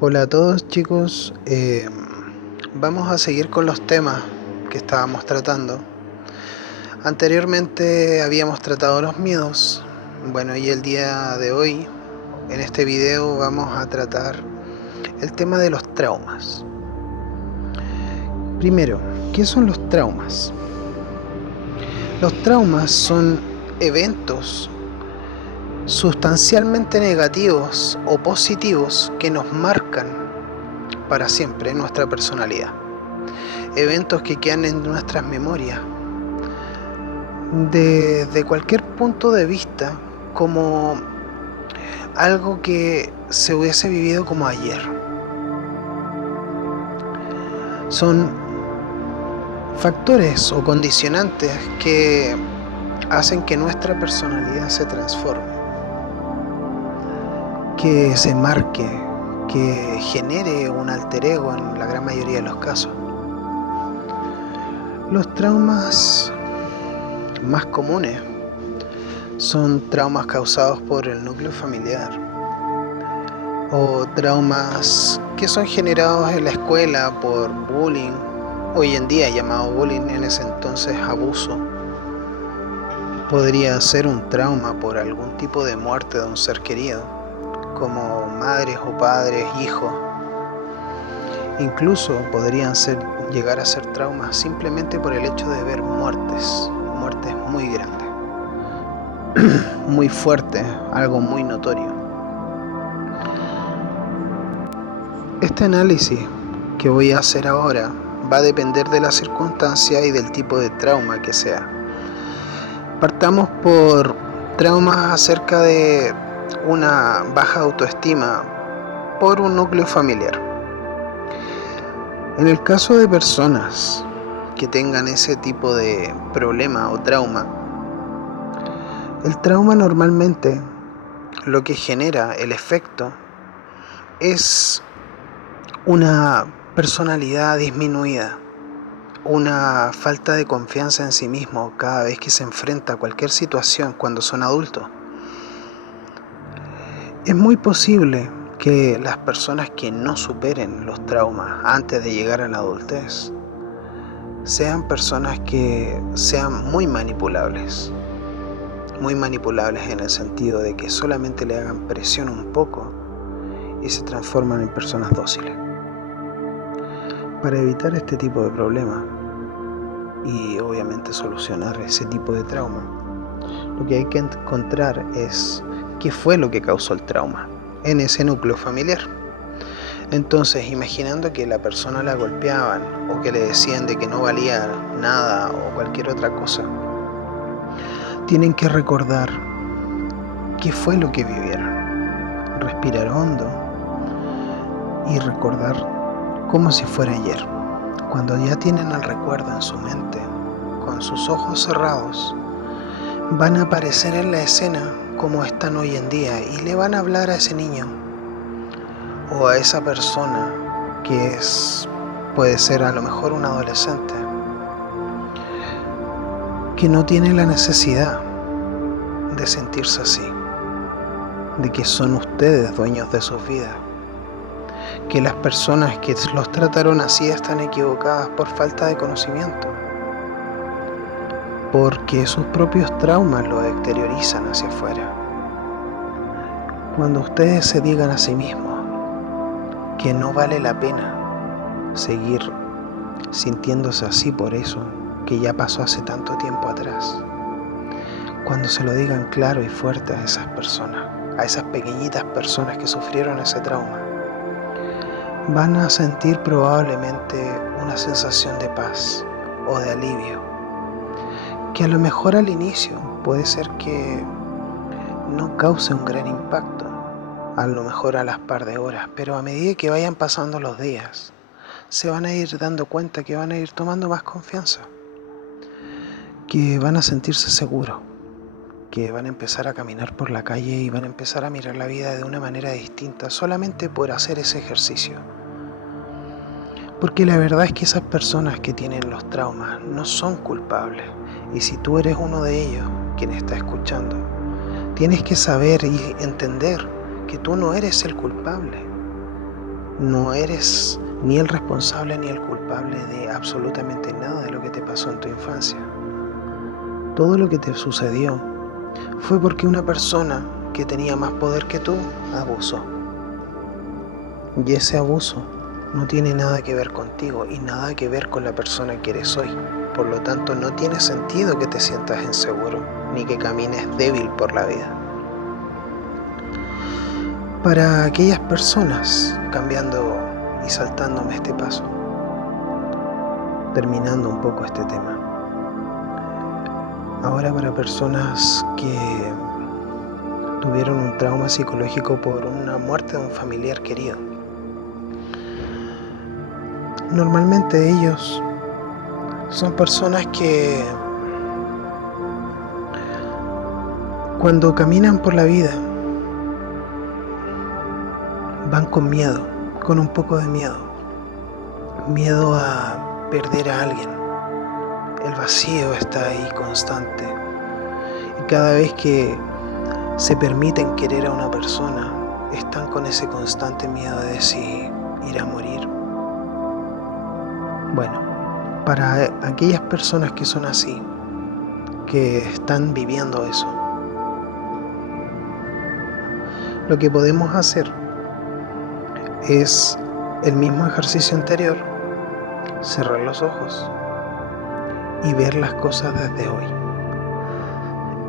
Hola a todos chicos, vamos a seguir con los temas que estábamos tratando. Anteriormente habíamos tratado los miedos, bueno, y el día de hoy, en este video, vamos a tratar el tema de los traumas. Primero, ¿qué son los traumas? Los traumas son eventos sustancialmente negativos o positivos que nos marcan para siempre en nuestra personalidad. Eventos que quedan en nuestras memorias desde cualquier punto de vista como algo que se hubiese vivido como ayer. Son factores o condicionantes que hacen que nuestra personalidad se transforme, que se marque, que genere un alter ego en la gran mayoría de los casos. Los traumas más comunes son traumas causados por el núcleo familiar o traumas que son generados en la escuela por bullying, hoy en día llamado bullying, en ese entonces abuso. Podría ser un trauma por algún tipo de muerte de un ser querido, como madres o padres, hijos. Incluso podrían llegar a ser traumas simplemente por el hecho de ver muertes muy grandes, muy fuertes, algo muy notorio. Este análisis que voy a hacer ahora va a depender de la circunstancia y del tipo de trauma que sea. Partamos por traumas acerca de una baja autoestima por un núcleo familiar. En el caso de personas que tengan ese tipo de problema o trauma, el trauma normalmente lo que genera el efecto es una personalidad disminuida, una falta de confianza en sí mismo cada vez que se enfrenta a cualquier situación cuando son adultos. Es muy posible que las personas que no superen los traumas antes de llegar a la adultez sean personas que sean muy manipulables en el sentido de que solamente le hagan presión un poco y se transforman en personas dóciles. Para evitar este tipo de problemas y obviamente solucionar ese tipo de trauma, lo que hay que encontrar es qué fue lo que causó el trauma en ese núcleo familiar. Entonces, imaginando que la persona la golpeaban o que le decían de que no valía nada o cualquier otra cosa, tienen que recordar qué fue lo que vivieron, respirar hondo y recordar como si fuera ayer. Cuando ya tienen el recuerdo en su mente, con sus ojos cerrados, van a aparecer en la escena como están hoy en día y le van a hablar a ese niño o a esa persona que puede ser a lo mejor un adolescente que no tiene la necesidad de sentirse así, de que son ustedes dueños de sus vidas, que las personas que los trataron así están equivocadas por falta de conocimiento, porque sus propios traumas los exteriorizan hacia afuera. Cuando ustedes se digan a sí mismos que no vale la pena seguir sintiéndose así por eso que ya pasó hace tanto tiempo atrás, cuando se lo digan claro y fuerte a esas personas, a esas pequeñitas personas que sufrieron ese trauma, van a sentir probablemente una sensación de paz o de alivio, que a lo mejor al inicio puede ser que no cause un gran impacto, a lo mejor a las par de horas, pero a medida que vayan pasando los días, se van a ir dando cuenta que van a ir tomando más confianza, que van a sentirse seguros, que van a empezar a caminar por la calle y van a empezar a mirar la vida de una manera distinta solamente por hacer ese ejercicio. Porque la verdad es que esas personas que tienen los traumas no son culpables, y si tú eres uno de ellos, quien está escuchando, tienes que saber y entender que tú no eres el culpable No eres ni el responsable ni el culpable de absolutamente nada de lo que te pasó en tu infancia. Todo lo que te sucedió fue porque una persona que tenía más poder que tú abusó. Y ese abuso no tiene nada que ver contigo y nada que ver con la persona que eres hoy. Por lo tanto, no tiene sentido que te sientas inseguro ni que camines débil por la vida. Para aquellas personas, cambiando y saltándome este paso, terminando un poco este tema, ahora para personas que tuvieron un trauma psicológico por una muerte de un familiar querido, normalmente ellos son personas que cuando caminan por la vida van con miedo, con un poco de miedo. Miedo a perder a alguien. El vacío está ahí constante. Y cada vez que se permiten querer a una persona, están con ese constante miedo de si irá a morir. Bueno, para aquellas personas que son así, que están viviendo eso, lo que podemos hacer es el mismo ejercicio anterior, cerrar los ojos y ver las cosas desde hoy.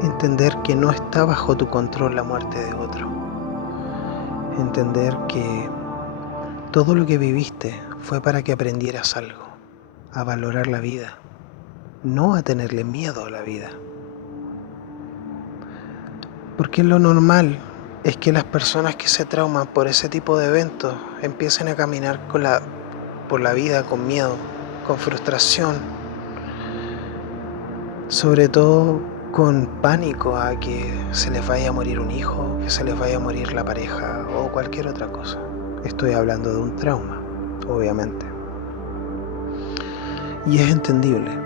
Entender que no está bajo tu control la muerte de otro. Entender que todo lo que viviste fue para que aprendieras algo, a valorar la vida, no a tenerle miedo a la vida. Porque lo normal es que las personas que se trauman por ese tipo de eventos empiecen a caminar por la vida con miedo, con frustración, sobre todo con pánico a que se les vaya a morir un hijo, que se les vaya a morir la pareja o cualquier otra cosa. Estoy hablando de un trauma, obviamente. Y es entendible.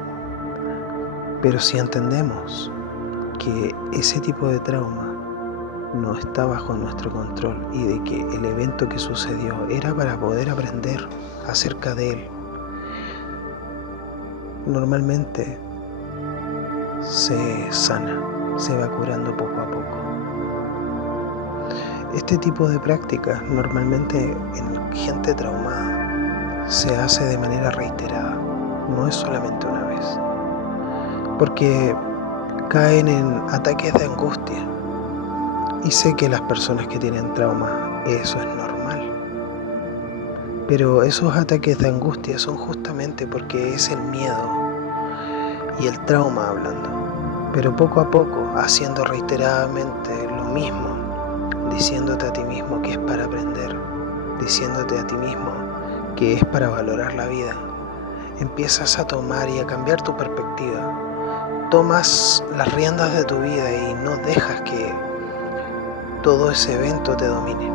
Pero si entendemos que ese tipo de trauma no está bajo nuestro control y de que el evento que sucedió era para poder aprender acerca de él, normalmente se sana, se va curando poco a poco. Este tipo de prácticas normalmente en gente traumada se hace de manera reiterada, no es solamente una vez, porque caen en ataques de angustia. Y sé que las personas que tienen trauma, eso es normal. Pero esos ataques de angustia son justamente porque es el miedo y el trauma hablando. Pero poco a poco, haciendo reiteradamente lo mismo, diciéndote a ti mismo que es para aprender, diciéndote a ti mismo que es para valorar la vida, empiezas a tomar y a cambiar tu perspectiva. Tomas las riendas de tu vida y no dejas que todo ese evento te domine.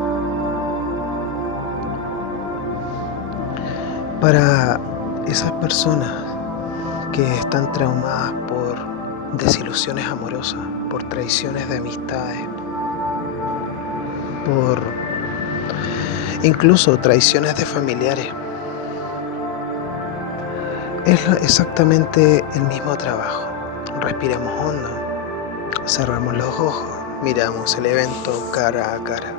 Para esas personas que están traumadas por desilusiones amorosas, por traiciones de amistades, por incluso traiciones de familiares, es exactamente el mismo trabajo. Respiramos hondo, cerramos los ojos, miramos el evento cara a cara.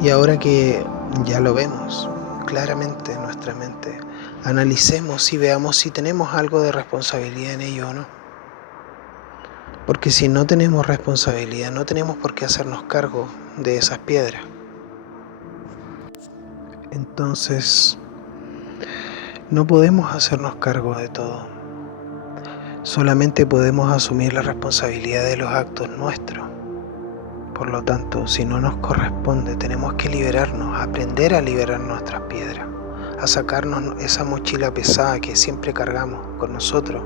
Y ahora que ya lo vemos claramente en nuestra mente, analicemos y veamos si tenemos algo de responsabilidad en ello o no. Porque si no tenemos responsabilidad, no tenemos por qué hacernos cargo de esas piedras. Entonces, no podemos hacernos cargo de todo. Solamente podemos asumir la responsabilidad de los actos nuestros. Por lo tanto, si no nos corresponde, tenemos que liberarnos, aprender a liberar nuestras piedras, a sacarnos esa mochila pesada que siempre cargamos con nosotros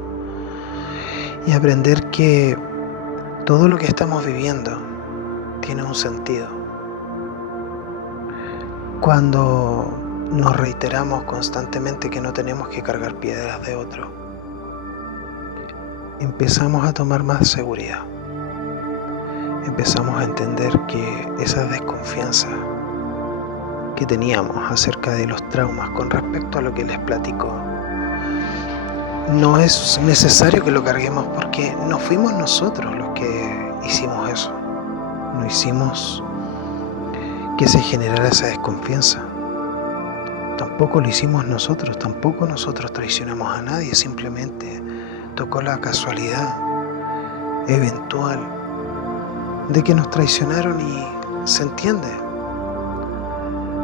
y aprender que todo lo que estamos viviendo tiene un sentido. Cuando nos reiteramos constantemente que no tenemos que cargar piedras de otro, empezamos a tomar más seguridad. Empezamos a entender que esa desconfianza que teníamos acerca de los traumas con respecto a lo que les platico, no es necesario que lo carguemos porque no fuimos nosotros los que hicimos eso. No hicimos que se generara esa desconfianza. Tampoco lo hicimos nosotros, tampoco nosotros traicionamos a nadie, simplemente tocó la casualidad eventual de que nos traicionaron y se entiende.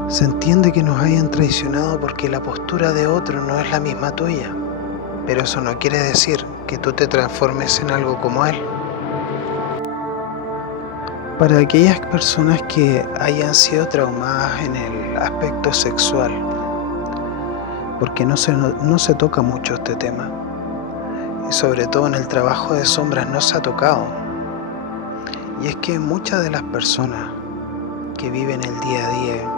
Se entiende que nos hayan traicionado porque la postura de otro no es la misma tuya, pero eso no quiere decir que tú te transformes en algo como él. Para aquellas personas que hayan sido traumadas en el aspecto sexual, porque no se toca mucho este tema, y sobre todo en el trabajo de sombras no se ha tocado, y es que muchas de las personas que viven el día a día,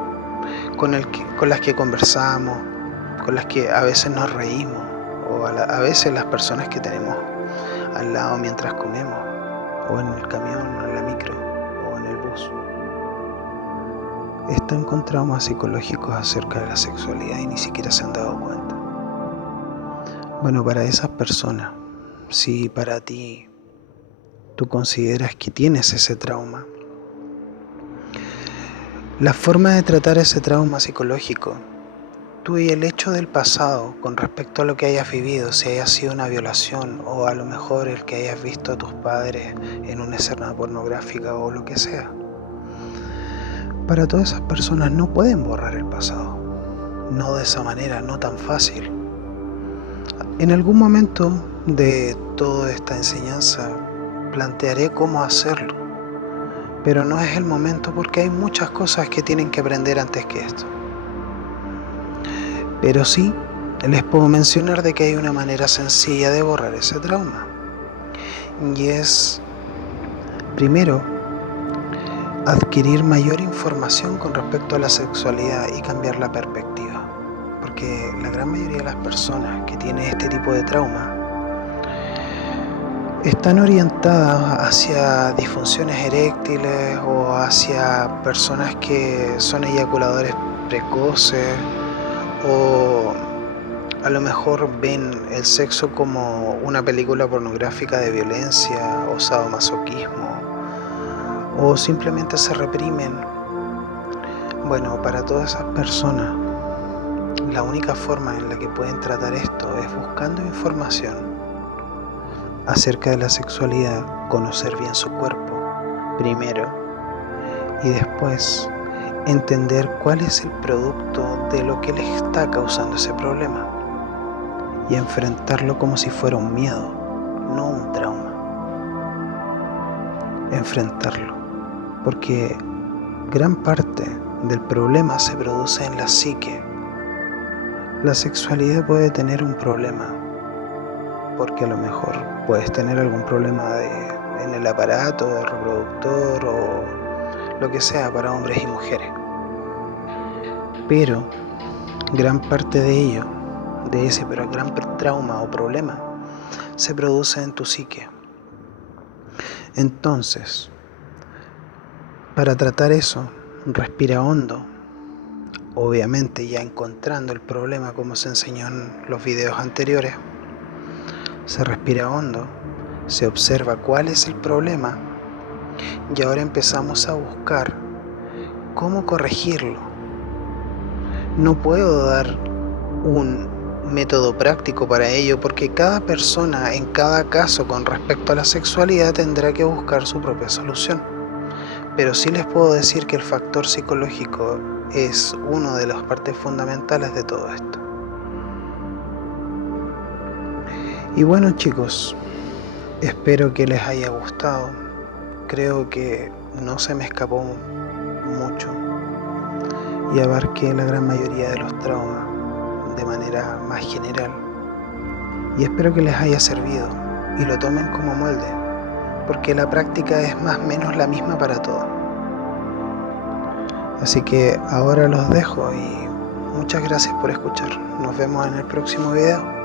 con las que conversamos, con las que a veces nos reímos, o a veces las personas que tenemos al lado mientras comemos, o en el camión, o en la micro, o en el bus, están con traumas psicológicos acerca de la sexualidad y ni siquiera se han dado cuenta. Bueno, para esas personas, si para ti tú consideras que tienes ese trauma, la forma de tratar ese trauma psicológico, tú y el hecho del pasado con respecto a lo que hayas vivido, si haya sido una violación o a lo mejor el que hayas visto a tus padres en una escena pornográfica o lo que sea, para todas esas personas no pueden borrar el pasado, no de esa manera, no tan fácil. En algún momento de toda esta enseñanza plantearé cómo hacerlo, pero no es el momento porque hay muchas cosas que tienen que aprender antes que esto. Pero sí, les puedo mencionar de que hay una manera sencilla de borrar ese trauma. Y es, primero, adquirir mayor información con respecto a la sexualidad y cambiar la perspectiva. Porque la gran mayoría de las personas que tienen este tipo de trauma están orientadas hacia disfunciones eréctiles o hacia personas que son eyaculadores precoces, o a lo mejor ven el sexo como una película pornográfica de violencia o sadomasoquismo, o simplemente se reprimen. Bueno, para todas esas personas, la única forma en la que pueden tratar esto es buscando información acerca de la sexualidad, conocer bien su cuerpo primero y después entender cuál es el producto de lo que les está causando ese problema y enfrentarlo como si fuera un miedo, no un trauma. Enfrentarlo, porque gran parte del problema se produce en la psique. La sexualidad puede tener un problema porque a lo mejor puedes tener algún problema en el aparato reproductor o lo que sea para hombres y mujeres, pero gran parte de ello, de ese gran trauma o problema, se produce en tu psique. Entonces, para tratar eso, respira hondo, obviamente ya encontrando el problema como se enseñó en los videos anteriores. Se respira hondo, se observa cuál es el problema y ahora empezamos a buscar cómo corregirlo. No puedo dar un método práctico para ello porque cada persona en cada caso con respecto a la sexualidad tendrá que buscar su propia solución. Pero sí les puedo decir que el factor psicológico es una de las partes fundamentales de todo esto. Y bueno, chicos, espero que les haya gustado. Creo que no se me escapó mucho y abarqué la gran mayoría de los traumas de manera más general. Y espero que les haya servido y lo tomen como molde, porque la práctica es más o menos la misma para todos. Así que ahora los dejo y muchas gracias por escuchar. Nos vemos en el próximo video.